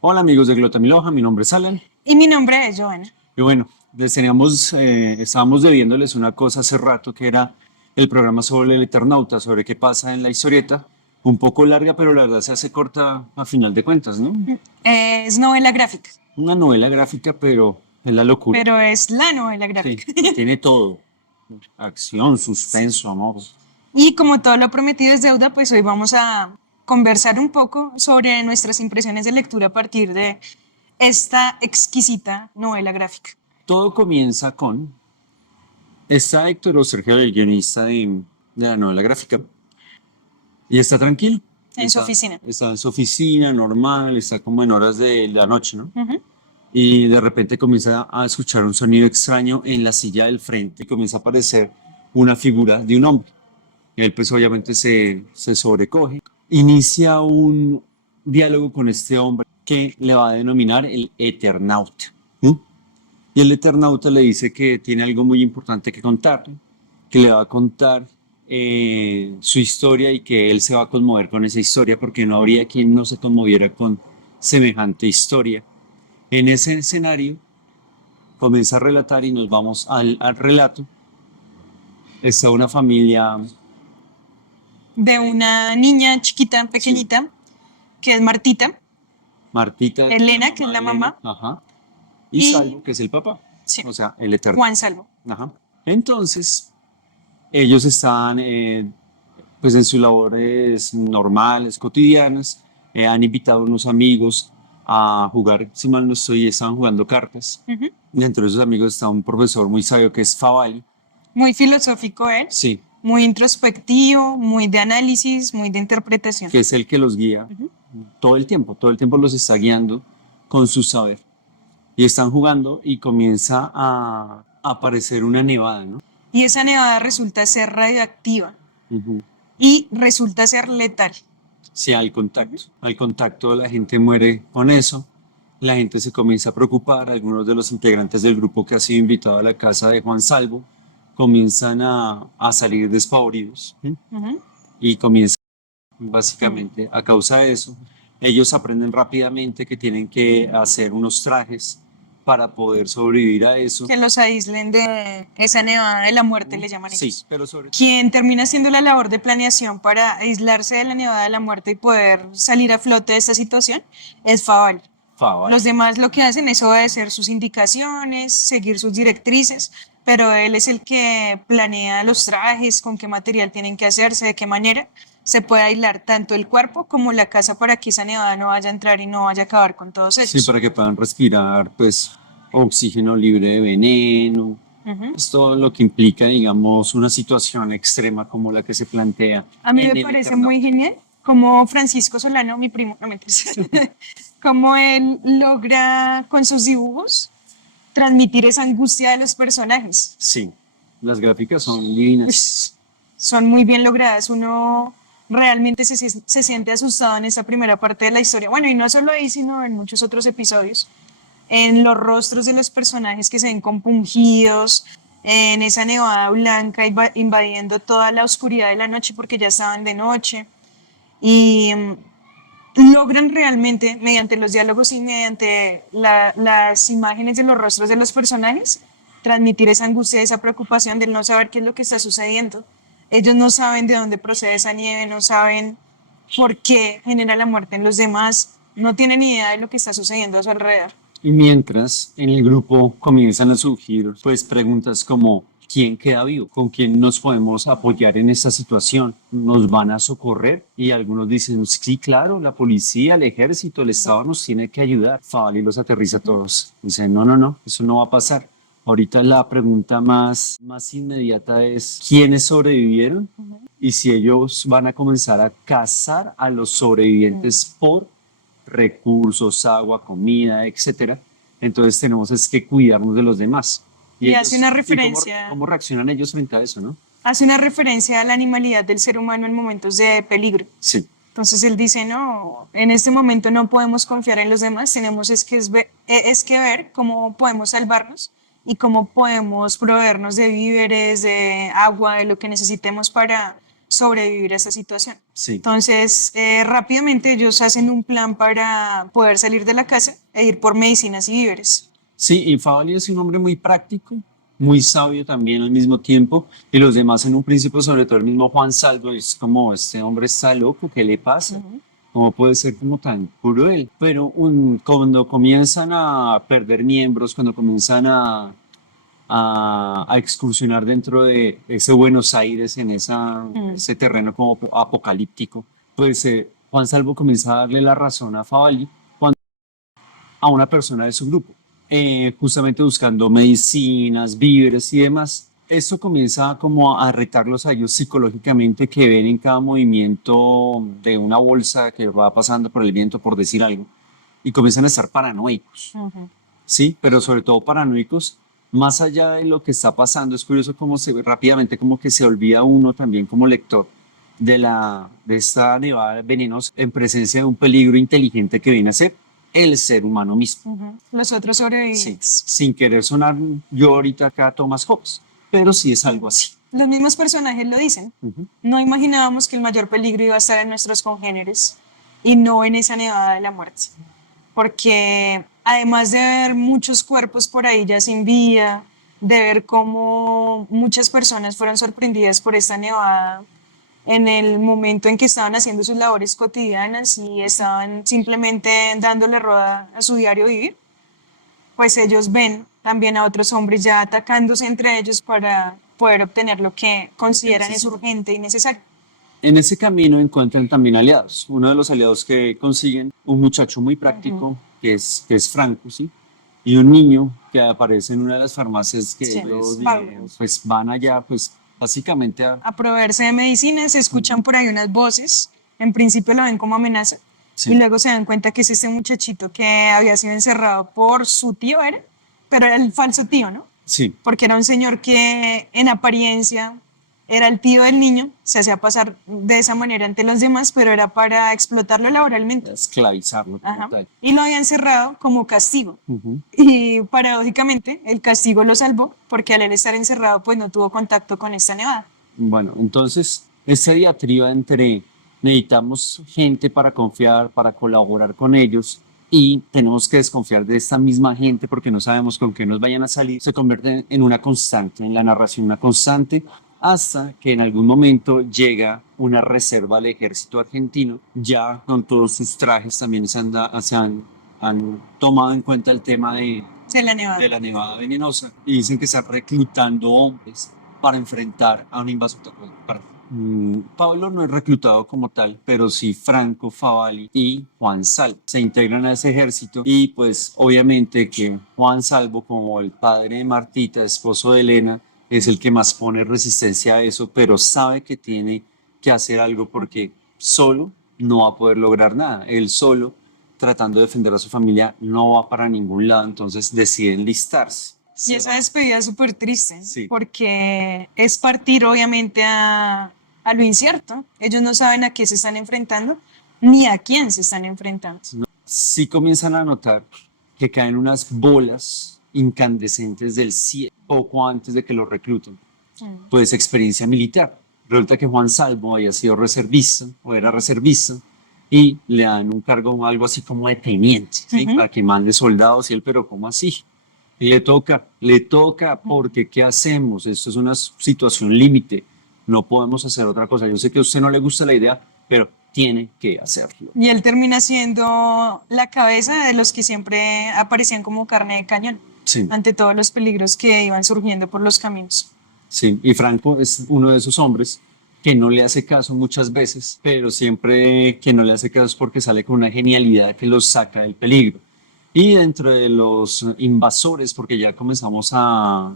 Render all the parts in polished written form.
Hola amigos de Glotamiloja, mi nombre es Alan. Y mi nombre es Joana. Y bueno, estábamos debiéndoles una cosa hace rato que era el programa sobre el Eternauta, sobre qué pasa en la historieta. Un poco larga, pero la verdad se hace corta a final de cuentas, ¿no? Es novela gráfica, Una novela gráfica, pero es la locura. pero es la novela Sí, gráfica. y tiene todo. Acción, suspenso, amor. Y como todo lo prometido es deuda, pues hoy vamos a conversar un poco sobre nuestras impresiones de lectura a partir de esta exquisita novela gráfica. Todo comienza con... Está Héctor Sergio, el guionista de la novela gráfica. Y está tranquilo. En su oficina. Está en su oficina normal, está como en horas de la noche, ¿no? Ujú. Y de repente comienza a escuchar un sonido extraño en la silla del frente y comienza a aparecer una figura de un hombre. Él pues obviamente se sobrecoge. Inicia un diálogo con este hombre que le va a denominar el Eternauta. ¿Sí? Y el Eternauta le dice que tiene algo muy importante que contarle, que le va a contar su historia y que él se va a conmover con esa historia porque no habría quien no se conmoviera con semejante historia. En ese escenario comienza a relatar y nos vamos al relato. Está una familia, De una niña chiquita, sí, pequeñita, que es Martita, Martita, la Elena, que es mamá de la Elena, mamá, ajá, y y Salvo, que es el papá, sí, o sea, el eterno. Juan Salvo. Ajá. Entonces, ellos están pues en sus labores normales, cotidianas, han invitado a unos amigos a jugar, si mal no estoy, estaban jugando cartas. Ujú. Y entre esos amigos está un profesor muy sabio que es Favali. Muy filosófico él, Sí, muy introspectivo, muy de análisis, muy de interpretación. que es el que los guía Ujú. todo el tiempo los está guiando con su saber. Y están jugando y comienza a aparecer una nevada, ¿no? Y esa nevada resulta ser radioactiva Ujú. y resulta ser letal. Sí, Ujú. al contacto la gente muere con eso, la gente se comienza a preocupar, algunos de los integrantes del grupo que ha sido invitado a la casa de Juan Salvo comienzan a salir despavoridos, ¿sí? Ujú. Y comienzan Mm. básicamente a causa de eso. Ellos aprenden rápidamente que tienen que hacer unos trajes para poder sobrevivir a eso. Que los aíslen de esa nevada de la muerte, le llaman Sí, ellos. pero sobre todo, Quien termina haciendo la labor de planeación para aislarse de la nevada de la muerte y poder salir a flote de esta situación es Faval. Fava, Los demás lo que hacen es obedecer sus indicaciones, seguir sus directrices, pero él es el que planea los trajes, con qué material tienen que hacerse, de qué manera se puede aislar tanto el cuerpo como la casa para que esa nevada no vaya a entrar y no vaya a acabar con todos sí, ellos. para que puedan respirar, pues, oxígeno libre de veneno, Ujú. es todo lo que implica, digamos, una situación extrema como la que se plantea A mí me en el parece muy Eternauta. genial como Francisco Solano, mi primo, no me interesa, cómo él logra con sus dibujos transmitir esa angustia de los personajes. Sí, las gráficas son Uy, divinas. son muy bien logradas. Uno realmente se siente asustado en esa primera parte de la historia. Bueno, y no solo ahí, sino en muchos otros episodios. En los rostros de los personajes que se ven compungidos, en esa nevada blanca invadiendo toda la oscuridad de la noche porque ya estaban de noche. Y logran realmente, mediante los diálogos y mediante las imágenes de los rostros de los personajes, transmitir esa angustia, esa preocupación de no saber qué es lo que está sucediendo. Ellos no saben de dónde procede esa nieve, no saben por qué genera la muerte en los demás, no tienen idea de lo que está sucediendo a su alrededor. Y mientras en el grupo comienzan a surgir, pues, preguntas como, ¿quién queda vivo? ¿Con quién nos podemos apoyar en esta situación? ¿Nos van a socorrer? Y algunos dicen, sí, claro, la policía, el ejército, el Estado nos tiene que ayudar. Favali los aterriza a todos. Dicen, no, no, no, eso no va a pasar. Ahorita la pregunta más inmediata es, ¿quiénes sobrevivieron? Y si ellos van a comenzar a cazar a los sobrevivientes por recursos, agua, comida, etcétera. Entonces tenemos es que cuidarnos de los demás. Y Y ellos, ¿y cómo reaccionan ellos frente a eso, no? hace una referencia a la animalidad del ser humano en momentos de peligro. Sí, Entonces él dice, no, en este momento no podemos confiar en los demás, tenemos es que ver cómo podemos salvarnos y cómo podemos proveernos de víveres, de agua, de lo que necesitemos sobrevivir a esa situación. Sí, Entonces, rápidamente ellos hacen un plan para poder salir de la casa e ir por medicinas y víveres. sí, y Favali es un hombre muy práctico, muy sabio también al mismo tiempo, y los demás en un principio, sobre todo el mismo Juan Salvo, es como, este hombre está loco, ¿qué le pasa? ¿Cómo puede ser como tan cruel? Pero cuando comienzan a perder miembros, cuando comienzan a excursionar dentro de ese Buenos Aires, en ese terreno como apocalíptico, pues Juan Salvo comienza a darle la razón a Favali a una persona de su grupo, justamente buscando medicinas, víveres y demás. Esto comienza como a retarlos a ellos psicológicamente, que ven en cada movimiento de una bolsa que va pasando por el viento, por decir algo, y comienzan a estar paranoicos, ¿sí? Pero sobre todo paranoicos, más allá de lo que está pasando. Es curioso cómo rápidamente como que se olvida uno también como lector de esta nevada venenosa en presencia de un peligro inteligente que viene a ser el ser humano mismo. Los otros Sí, sobrevivientes. sin querer sonar yo ahorita acá Thomas Hobbes, pero sí es algo así. Los mismos personajes lo dicen. No imaginábamos que el mayor peligro iba a estar en nuestros congéneres y no en esa nevada de la muerte. Porque además de ver muchos cuerpos por ahí ya sin vida, de ver cómo muchas personas fueron sorprendidas por esta nevada en el momento en que estaban haciendo sus labores cotidianas y estaban simplemente dándole roda a su diario vivir, pues ellos ven también a otros hombres ya atacándose entre ellos para poder obtener lo que consideran es urgente y necesario. En ese camino encuentran también aliados. Uno de los aliados que consiguen, un muchacho muy práctico, que es Franco, ¿sí? Y un niño que aparece en una de las farmacias que Sí, ellos Pablo. pues van allá, pues básicamente A proveerse de medicinas, se escuchan por ahí unas voces, en principio lo ven como amenaza, Sí. y luego se dan cuenta que es este muchachito que había sido encerrado por su tío, ¿era? Pero era el falso tío, ¿no? Sí, Porque era un señor que en apariencia era el tío del niño, se hacía pasar de esa manera ante los demás, pero era para explotarlo laboralmente. esclavizarlo como Ajá. tal. Y lo habían encerrado como castigo. Ujú. Y paradójicamente el castigo lo salvó porque al él estar encerrado pues no tuvo contacto con esta nevada. Bueno, entonces, esta diatriba entre necesitamos gente para confiar, para colaborar con ellos y tenemos que desconfiar de esta misma gente porque no sabemos con qué nos vayan a salir, se convierte en una constante, en la narración, una constante, hasta que en algún momento llega una reserva del ejército argentino, ya con todos sus trajes también han tomado en cuenta el tema De la nevada. de la nevada venenosa y dicen que están reclutando hombres para enfrentar a un invasor. Pablo no es reclutado como tal, pero sí Franco, Favali y Juan Salvo se integran a ese ejército y pues obviamente que Juan Salvo, como el padre de Martita, esposo de Elena, es el que más pone resistencia a eso, pero sabe que tiene que hacer algo porque solo no va a poder lograr nada. Él solo, tratando de defender a su familia, no va para ningún lado, entonces decide enlistarse. Y esa despedida es súper triste, Sí. porque es partir obviamente a lo incierto. Ellos no saben a qué se están enfrentando ni a quién se están enfrentando. Sí comienzan a notar que caen unas bolas incandescentes del cielo poco antes de que lo recluten. Pues experiencia militar. Resulta que Juan Salvo había sido reservista o era reservista y le dan un cargo algo así como de teniente, ¿sí? Para que mande soldados y él, pero ¿cómo así? Y le toca porque ¿qué hacemos? Esto es una situación límite, no podemos hacer otra cosa. Yo sé que a usted no le gusta la idea, pero tiene que hacerlo. Y él termina siendo la cabeza de los que siempre aparecían como carne de cañón Sí. ante todos los peligros que iban surgiendo por los caminos. Sí, y Franco es uno de esos hombres que no le hace caso muchas veces, pero siempre que no le hace caso es porque sale con una genialidad que los saca del peligro. Y dentro de los invasores, porque ya comenzamos a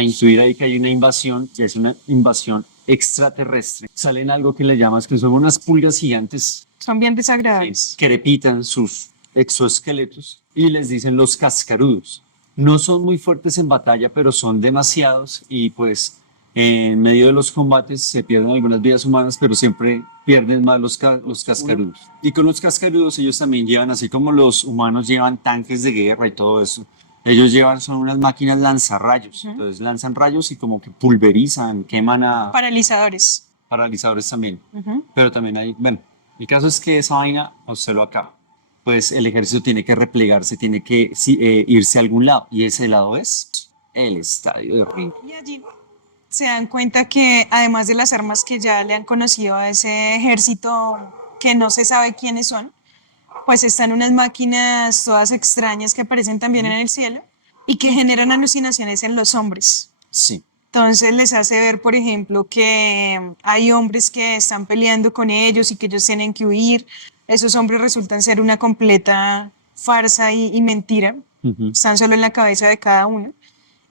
intuir ahí que hay una invasión, ya es una invasión extraterrestre, salen algo que le llamas que son unas pulgas gigantes Son bien desagradables. que repitan sus exoesqueletos y les dicen los cascarudos. No son muy fuertes en batalla, pero son demasiados y pues en medio de los combates se pierden algunas vidas humanas, pero siempre pierden más los cascarudos. Y con los cascarudos ellos también llevan, así como los humanos llevan tanques de guerra y todo eso, ellos son unas máquinas lanzarrayos. Entonces lanzan rayos y como que pulverizan, queman a... Paralizadores. paralizadores también. Ujú. Pero también hay, bueno, el caso es que esa vaina a usted lo acaba. Pues el ejército tiene que replegarse, tiene que irse a algún lado. Y ese lado es el estadio de Ring. Y allí se dan cuenta que además de las armas que ya le han conocido a ese ejército que no se sabe quiénes son, pues están unas máquinas todas extrañas que aparecen también en el cielo y que generan alucinaciones en los hombres. Sí. Entonces les hace ver, por ejemplo, que hay hombres que están peleando con ellos y que ellos tienen que huir. Esos hombres resultan ser una completa farsa y mentira. Ujú. Están solo en la cabeza de cada uno.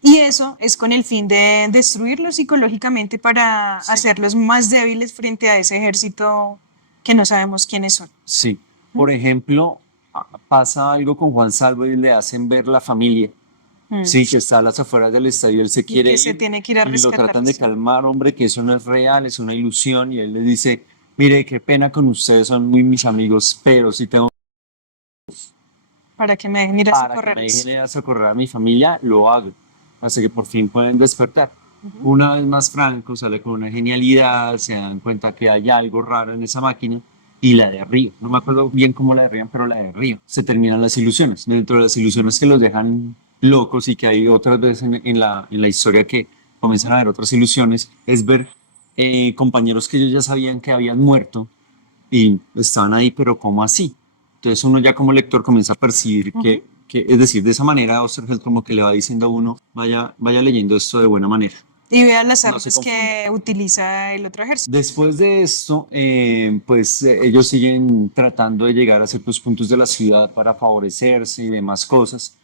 Y eso es con el fin de destruirlos psicológicamente para hacerlos más débiles frente a ese ejército que no sabemos quiénes son. Sí. Por ejemplo, pasa algo con Juan Salvo y le hacen ver la familia. Sí, que está a las afueras del estadio, él se quiere que se ir tiene que ir a y lo tratan de rescatarlos. calmar, hombre, que eso no es real, es una ilusión, y él le dice, mire, qué pena con ustedes, son muy mis amigos, pero si tengo Para que me dejen ir a para que me socorrerlos. dejen ir a socorrer a mi familia, lo hago, hasta que por fin pueden despertar. Una vez más Franco sale con una genialidad, se dan cuenta que hay algo raro en esa máquina y la derriba. No me acuerdo bien cómo la derriban, pero la derriba. Se terminan las ilusiones. Dentro de las ilusiones que los dejan locos y que hay otras veces en la historia que comienzan a ver otras ilusiones, es ver compañeros que ellos ya sabían que habían muerto y estaban ahí, pero ¿cómo así? Entonces uno ya como lector comienza a percibir que, es decir, de esa manera Osterheld como que le va diciendo a uno, vaya leyendo esto de buena manera. Y vea las No se armas confunda. que utiliza el otro ejército. Después de esto, pues ellos siguen tratando de llegar a ciertos puntos de la ciudad para favorecerse y demás cosas.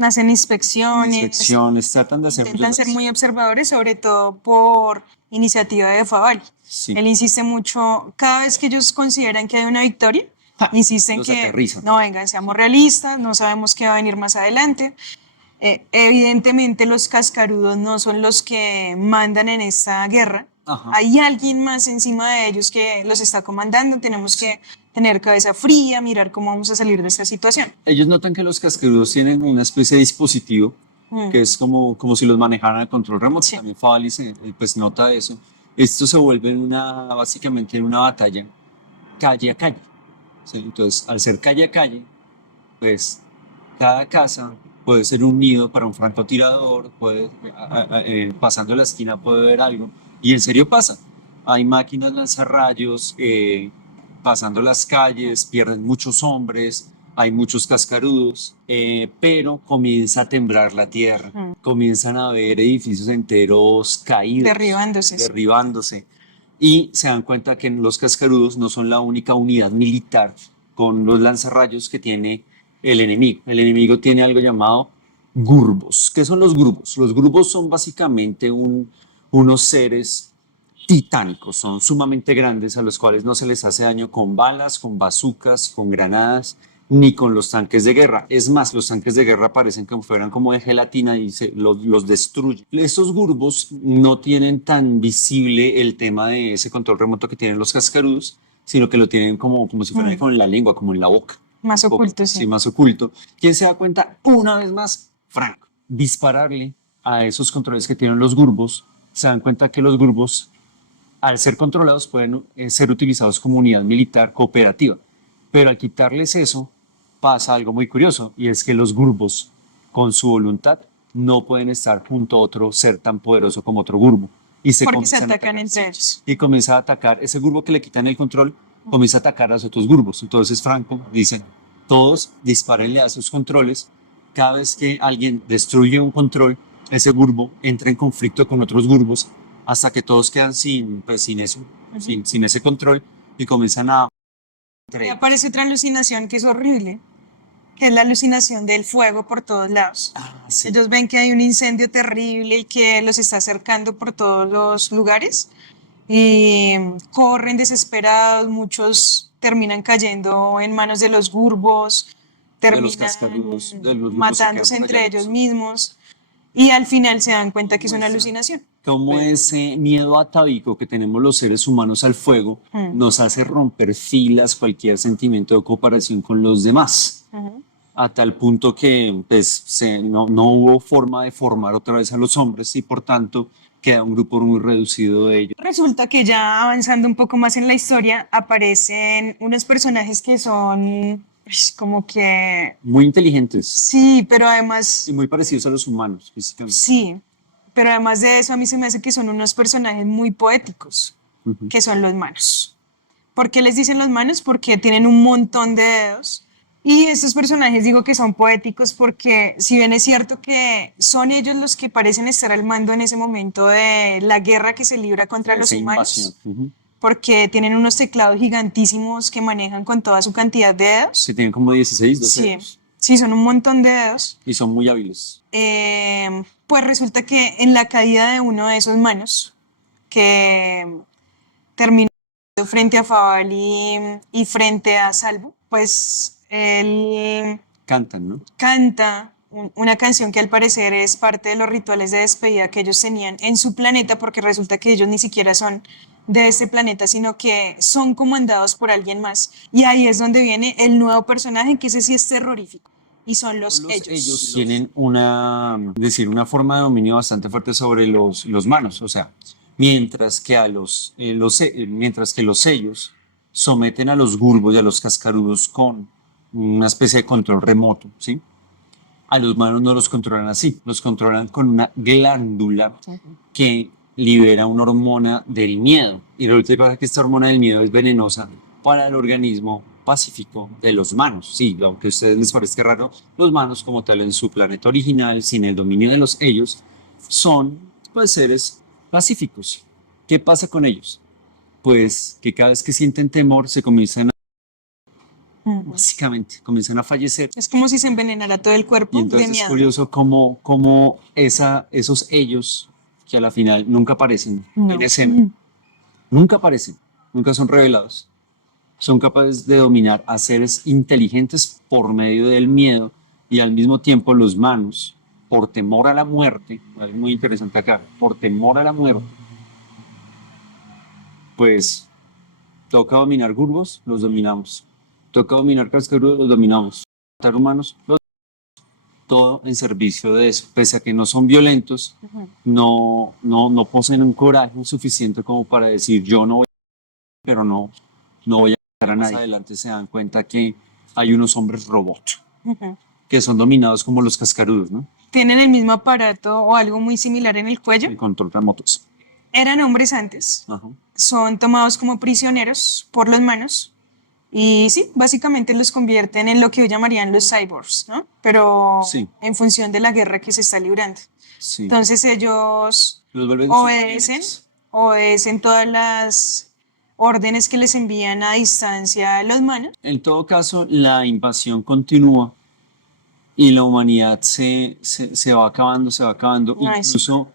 Hacen inspecciones, Inspecciones, tratan de hacer intentan ser muchas- muy observadores, sobre todo por iniciativa de Favalli. Sí. Él insiste mucho, cada vez que ellos consideran que hay una victoria, insisten los que aterrizan. no vengan, seamos realistas, no sabemos qué va a venir más adelante. Evidentemente los cascarudos no son los que mandan en esta guerra. Ajá. Hay alguien más encima de ellos que los está comandando. Tenemos que tener cabeza fría, mirar cómo vamos a salir de esta situación. Ellos notan que los cascarudos tienen una especie de dispositivo que es como si los manejaran a control remoto. Sí. También Favalli pues nota eso. Esto se vuelve básicamente en una batalla calle a calle. ¿Sí? Entonces, al ser calle a calle, pues cada casa puede ser un nido para un francotirador, pasando la esquina puede ver algo, y en serio pasa. Hay máquinas lanzarrayos pasando las calles, pierden muchos hombres, hay muchos cascarudos, pero comienza a temblar la tierra, comienzan a haber edificios enteros caídos, Derribándose. derribándose, y se dan cuenta que los cascarudos no son la única unidad militar con los lanzarrayos que tiene el enemigo. El enemigo tiene algo llamado gurbos. ¿Qué son los gurbos? Los gurbos son básicamente unos seres titánicos, son sumamente grandes a los cuales no se les hace daño con balas, con bazucas, con granadas, ni con los tanques de guerra. Es más, los tanques de guerra parecen como fueran como de gelatina y los destruyen. Estos gurbos no tienen tan visible el tema de ese control remoto que tienen los cascarudos, sino que lo tienen como si fueran con la lengua, como en la boca. Más oculto, sí. Sí, más oculto. ¿Quién se da cuenta? Una vez más, Franco. Dispararle a esos controles que tienen los gurbos, se dan cuenta que los gurbos, al ser controlados, pueden ser utilizados como unidad militar cooperativa. Pero al quitarles eso, pasa algo muy curioso, y es que los gurbos, con su voluntad, no pueden estar junto a otro ser tan poderoso como otro gurbo. Y Porque se comienzan a atacan atacar, entre sí. ellos. Y comienza a atacar ese gurbo que le quitan el control, comienza a atacar a los otros gurbos. Entonces Franco dice, todos dispárenle a sus controles. Cada vez que alguien destruye un control, ese gurbo entra en conflicto con otros gurbos hasta que todos quedan sin eso, sin ese control, y comienzan a... Y aparece otra alucinación que es horrible, que es la alucinación del fuego por todos lados. Sí. Ellos ven que hay un incendio terrible y que los está acercando por todos los lugares y corren desesperados, muchos terminan cayendo en manos de los gurbos, terminan cascarudos, de los gurbos matándose que quedan por allá entre ellos lejos. mismos y al final se dan cuenta que es una alucinación. Como ese miedo atávico que tenemos los seres humanos al fuego nos hace romper filas, cualquier sentimiento de cooperación con los demás, a tal punto que pues, no hubo forma de formar otra vez a los hombres, y por tanto queda un grupo muy reducido de ellos. Resulta que ya avanzando un poco más en la historia, aparecen unos personajes que son como que Muy inteligentes sí, pero y además muy parecidos a los humanos físicamente. sí, pero además de eso a mí se me hace que son unos personajes muy poéticos, Ujú. que son los manos. ¿Por qué les dicen los manos? Porque tienen un montón de dedos. Y estos personajes digo que son poéticos porque si bien es cierto que son ellos los que parecen estar al mando en ese momento de la guerra que se libra contra los Esa invasión. humanos, porque tienen unos teclados gigantísimos que manejan con toda su cantidad de dedos. Que tienen como 16, 12 Sí, años sí, son un montón de dedos. y son muy hábiles. Pues resulta que en la caída de uno de esos manos, que terminó frente a Fabal y frente a Salvo, pues él Cantan, ¿no? canta una canción que al parecer es parte de los rituales de despedida que ellos tenían en su planeta, porque resulta que ellos ni siquiera son de este planeta, sino que son comandados por alguien más. Y ahí es donde viene el nuevo personaje, que ese sí es terrorífico, y son los Ellos tienen una forma de dominio bastante fuerte sobre los manos, o sea, mientras que mientras que los sellos someten a los gurbos y a los cascarudos con una especie de control remoto, ¿sí? A los manos no los controlan así, los controlan con una glándula que libera una hormona del miedo. Y resulta que pasa que esta hormona del miedo es venenosa para el organismo pacífico de los manos. Sí, aunque a ustedes les parezca raro, los manos como tal en su planeta original, sin el dominio de los ellos, son pues seres pacíficos. ¿Qué pasa con ellos? Pues que cada vez que sienten temor se comienzan básicamente, comienzan a fallecer. Es como si se envenenara todo el Y cuerpo de entonces es miedo. curioso cómo esos ellos, que a la final nunca aparecen No. en escena, nunca aparecen, nunca son revelados, son capaces de dominar a seres inteligentes por medio del miedo y al mismo tiempo los manos, por temor a la muerte, algo muy interesante acá, por temor a la muerte, pues toca dominar gurbos, los dominamos, toca dominar cascarudos, los dominamos, matar humanos, los todo en servicio de eso. Pese a que no son violentos, no poseen un coraje suficiente como para decir yo no voy a, pero no voy a matar a nadie. Más adelante se dan cuenta que hay unos hombres robots que son dominados como los cascarudos, ¿no? Tienen el mismo aparato o algo muy similar en el cuello. El control remotos. Eran hombres antes. Ajá. Son tomados como prisioneros por los manos. Y sí, básicamente los convierten en lo que hoy llamarían los cyborgs, ¿no? Pero Sí. en función de la guerra que se está librando. Sí. Entonces ellos Los vuelven obedecen todas las órdenes que les envían a distancia los manos. En todo caso, la invasión continúa y la humanidad se va acabando, se va acabando. Ay, sí. Incluso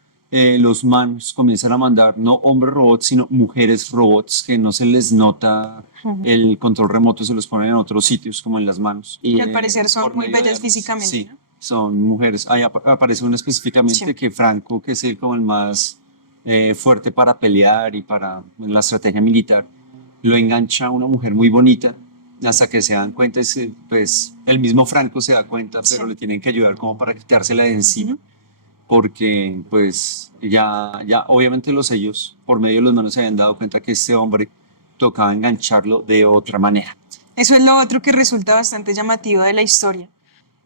los manos comienzan a mandar no hombres robots, sino mujeres robots que no se les nota el control remoto, se los ponen en otros sitios, como en las manos. Y Que al parecer son por muy medio de bellas armas. físicamente, Sí, ¿no? son mujeres. Ahí aparece una específicamente Sí. que Franco, que es como el más fuerte para pelear y para la estrategia militar, lo engancha a una mujer muy bonita hasta que se dan cuenta y pues el mismo Franco se da cuenta, pero Sí. le tienen que ayudar como para quitársela de encima, porque pues ya obviamente los sellos por medio de los manos se habían dado cuenta que este hombre tocaba engancharlo de otra manera. Eso es lo otro que resulta bastante llamativo de la historia.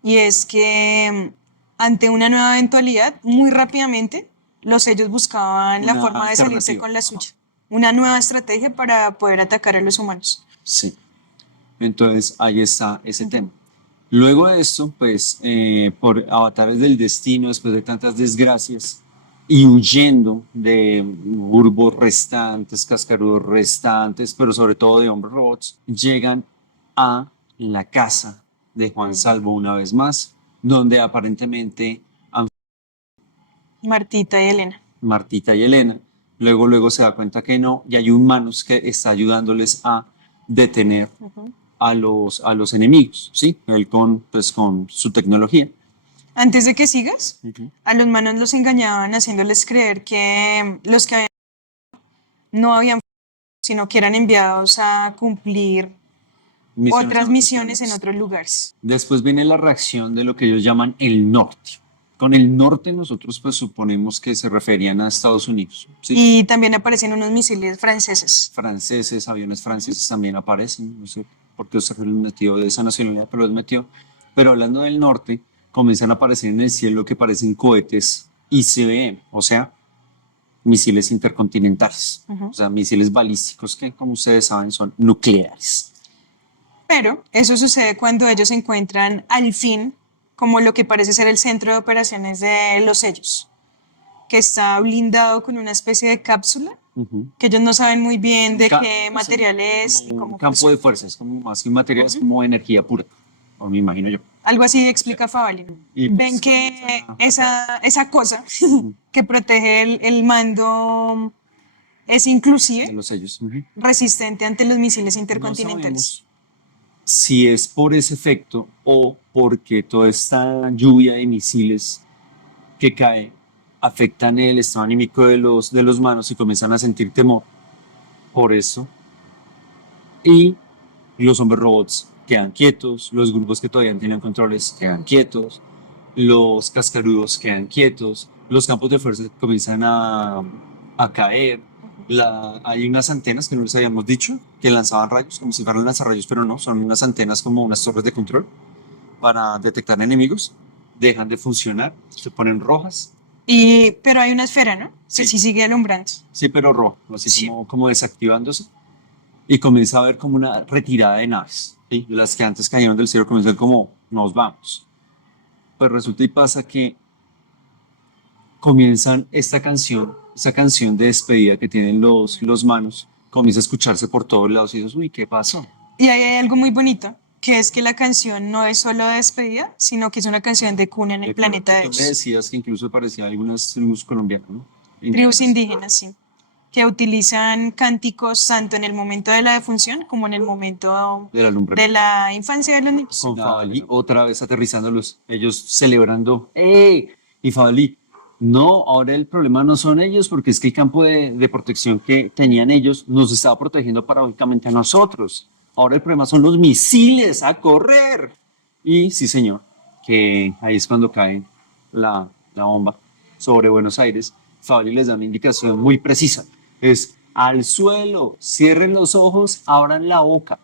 Y es que ante una nueva eventualidad, muy rápidamente, los sellos buscaban la Una forma de salirse alternativa. con la suya. Una nueva estrategia para poder atacar a los humanos. Sí. Entonces ahí está ese tema. Luego de esto, pues por avatares del destino, después de tantas desgracias y huyendo de urbos restantes, cascarudos restantes, pero sobre todo de hombres robots, llegan a la casa de Juan Salvo una vez más, donde aparentemente Martita y Elena. Martita y Elena. Luego se da cuenta que no, y hay un Manos que está ayudándoles a detener a los enemigos, ¿sí? Él con su tecnología. Antes de que sigas, a los manos los engañaban haciéndoles creer que los que habían no habían sino que eran enviados a cumplir otras misiones en otros lugares. Después viene la reacción de lo que ellos llaman el norte. Con el norte nosotros pues suponemos que se referían a Estados Unidos, ¿sí? Y también aparecen unos misiles franceses. Franceses, aviones franceses también aparecen, no sé por qué usted les metió de esa nacionalidad, pero los metió. Pero hablando del norte, comienzan a aparecer en el cielo que parecen cohetes ICBM, o sea, misiles intercontinentales, o sea, misiles balísticos que, como ustedes saben, son nucleares. Pero eso sucede cuando ellos encuentran al fin como lo que parece ser el centro de operaciones de los sellos, que está blindado con una especie de cápsula, que ellos no saben muy bien de qué material es ni Como un cómo campo funciona. de fuerzas, como más que un material, es como energía pura, o me imagino yo. Algo así explica Favali. Y Ven pues que comienza esa cosa que protege el mando es de inclusive los sellos. resistente ante los misiles No intercontinentales. sabemos si es por ese efecto o porque toda esta lluvia de misiles que cae afectan el estado anímico de los manos y comienzan a sentir temor por eso. Y los hombres robots quedan quietos, los grupos que todavía no tienen controles quedan quietos, los cascarudos quedan quietos, los campos de fuerza comienzan a caer. Hay unas antenas que no les habíamos dicho que lanzaban rayos, como si fueran lanzarrayos, pero no, son unas antenas como unas torres de control para detectar enemigos. Dejan de funcionar, se ponen rojas. Pero hay una esfera, ¿no? Sí. Que sí sigue alumbrando. Sí, pero rojo, así Sí. como desactivándose. Y comienza a haber como una retirada de naves. ¿Sí? Las que antes cayeron del cielo comienzan como, nos vamos. Pues resulta y pasa que comienzan esta canción de despedida que tienen los manos, comienza a escucharse por todos lados y dices, uy, ¿qué pasó? Y ahí hay algo muy bonito, que es que la canción no es solo de despedida, sino que es una canción de cuna en el planeta de Tú me ellos. decías que incluso parecía algunas tribus colombianas, ¿no? Tribus indígenas, sí, que utilizan cánticos tanto en el momento de la defunción como en el momento De la lumbre. de la infancia de los niños. Con Favalí otra vez aterrizándolos, ellos celebrando, ¡ey! Y Favalí, no, ahora el problema no son ellos, porque es que el campo de protección que tenían ellos nos estaba protegiendo paradójicamente a nosotros. Ahora el problema son los misiles, a correr. Y sí, señor, que ahí es cuando cae la bomba sobre Buenos Aires. Favalí les da una indicación muy precisa, es al suelo, cierren los ojos, abran la boca.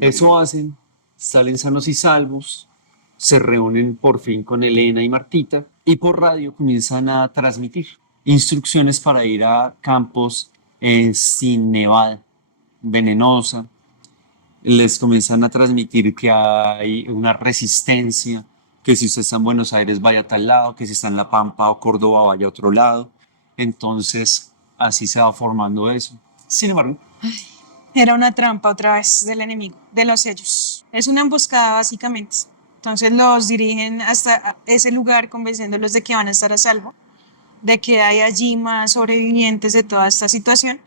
Eso hacen, salen sanos y salvos, se reúnen por fin con Elena y Martita y por radio comienzan a transmitir instrucciones para ir a campos sin nevada, venenosa. Les comienzan a transmitir que hay una resistencia, que si usted está en Buenos Aires vaya a tal lado, que si está en La Pampa o Córdoba vaya a otro lado. Entonces así se va formando eso. Sin embargo, Era una trampa otra vez del enemigo, de los sellos. Es una emboscada básicamente. Entonces los dirigen hasta ese lugar convenciéndolos de que van a estar a salvo, de que hay allí más sobrevivientes de toda esta situación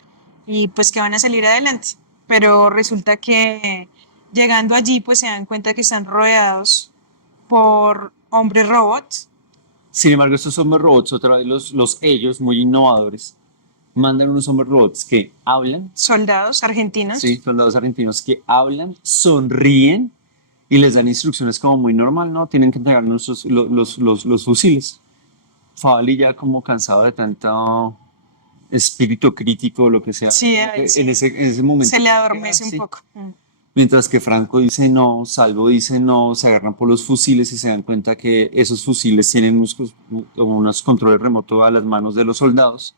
y pues que van a salir adelante. Pero resulta que llegando allí pues se dan cuenta que están rodeados por hombres robots. sin embargo, estos hombres robots, otra vez ellos, muy innovadores, mandan unos hombres robots que hablan, Soldados argentinos. sí, soldados argentinos que hablan, sonríen y les dan instrucciones como muy normal, ¿no? Tienen que entregar los fusiles. Favalí ya como cansado de tanto espíritu crítico o lo que sea, Sí, como que sí. en ese momento Se le adormece sí. un poco. Mientras que Franco dice no, Salvo dice no, se agarran por los fusiles y se dan cuenta que esos fusiles tienen unos controles remotos a las manos de los soldados.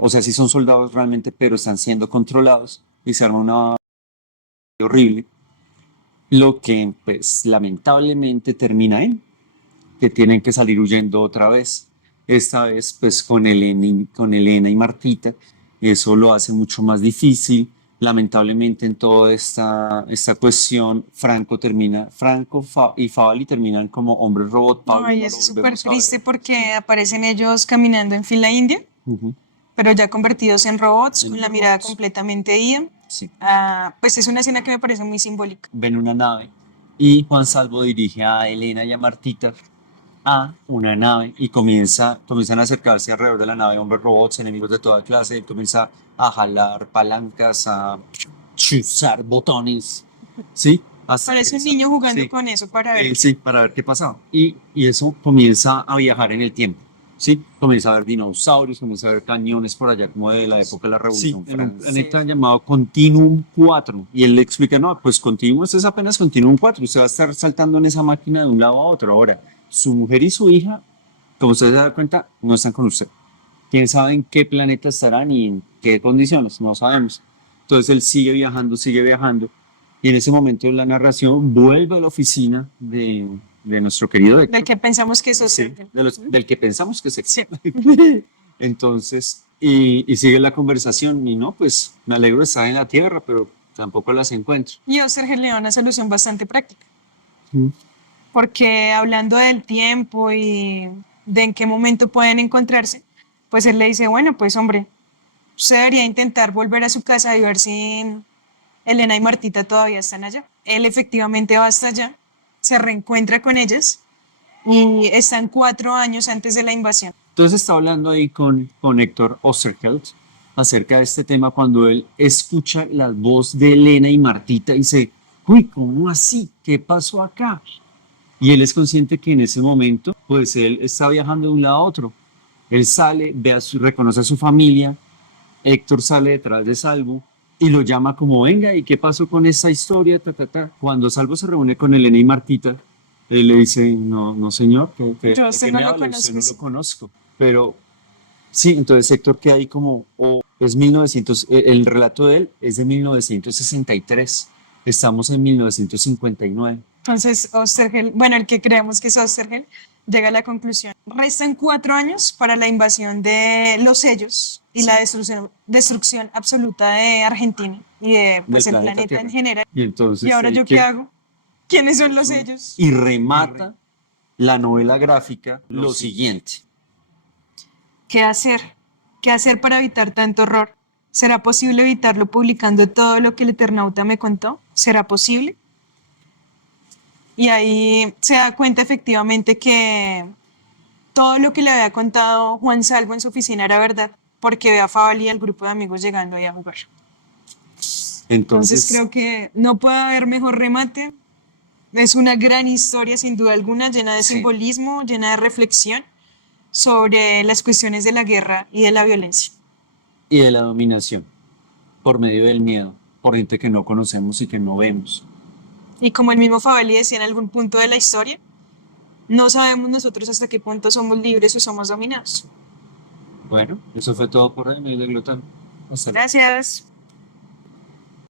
O sea, sí son soldados realmente, pero están siendo controlados y se arma una horrible. Lo que, pues, lamentablemente termina en que tienen que salir huyendo otra vez. Esta vez, pues, con Elena y Martita. Eso lo hace mucho más difícil. Lamentablemente, en toda esta cuestión, Franco y Favalí terminan como hombres robot. Pablo, Ay, no eso lo es súper volvemos a ver. triste porque aparecen ellos caminando en fila india, Ujú. pero ya convertidos en robots, En con la mirada robots. completamente ida. Sí. Pues es una escena que me parece muy simbólica. Ven una nave y Juan Salvo dirige a Elena y a Martita a una nave y comienzan a acercarse alrededor de la nave hombres robots, enemigos de toda clase, y comienza a jalar palancas, a chuzar botones, ¿sí? hasta que Parece un niño jugando sí, con eso para ver. sí, para ver qué pasaba. Y eso comienza a viajar en el tiempo. Sí, comienza a ver dinosaurios, comienza a ver cañones por allá como de la época de la Revolución en un planeta llamado Continuum 4. Y él le explica, no, pues Continuum es apenas Continuum 4. Usted va a estar saltando en esa máquina de un lado a otro. Ahora, su mujer y su hija, como usted se da cuenta, no están con usted. ¿Quién sabe en qué planeta estarán y en qué condiciones? No sabemos. Entonces él sigue viajando. Y en ese momento de la narración vuelve a la oficina de nuestro querido Del Héctor. que pensamos que eso Sí, es. del que pensamos que es Sí. Héctor. Entonces, y sigue la conversación. Y no, pues me alegro de estar en la Tierra, pero tampoco las encuentro. Y Osterhel le da una solución bastante práctica. Mm. Porque hablando del tiempo y de en qué momento pueden encontrarse, pues él le dice, bueno, pues hombre, usted debería intentar volver a su casa y ver si Elena y Martita todavía están allá. Él efectivamente va hasta allá, se reencuentra con ellas y están 4 años antes de la invasión. Entonces está hablando ahí con Héctor Oesterheld acerca de este tema cuando él escucha la voz de Elena y Martita y dice, uy, ¿cómo así? ¿Qué pasó acá? Y él es consciente que en ese momento, pues él está viajando de un lado a otro. Él sale, reconoce a su familia, Héctor sale detrás de Salvo y lo llama como, venga, ¿y qué pasó con esa historia? Ta, ta, ta. Cuando Salvo se reúne con Elena y Martita, él le dice, no, no señor, Yo a ¿de usted qué no me lo habla? Usted conozco. no Sí. lo conozco. Pero sí, entonces Héctor queda ahí como, es 1900, el relato de él es de 1963, estamos en 1959. Entonces, Osterhel, bueno, el que creemos que es Osterhel, llega a la conclusión. Restan 4 años para la invasión de los sellos y la destrucción absoluta de Argentina y de pues, Del el planeta planeta en Tierra. general. Y entonces ¿Y ahora yo qué hago? ¿Quiénes son los sellos? y remata la novela gráfica lo siguiente. ¿Qué hacer? ¿Qué hacer para evitar tanto horror? ¿Será posible evitarlo publicando todo lo que el Eternauta me contó? ¿Será posible? Y ahí se da cuenta efectivamente que todo lo que le había contado Juan Salvo en su oficina era verdad, porque ve a Fabal y al grupo de amigos llegando ahí a jugar. Entonces creo que no puede haber mejor remate. Es una gran historia, sin duda alguna, llena de Sí. simbolismo, llena de reflexión sobre las cuestiones de la guerra y de la violencia. Y de la dominación, por medio del miedo, por gente que no conocemos y que no vemos. Y como el mismo Fabelli decía en algún punto de la historia, no sabemos nosotros hasta qué punto somos libres o somos dominados. Bueno, eso fue todo por hoy, medio de Glotón. Hasta luego. Gracias.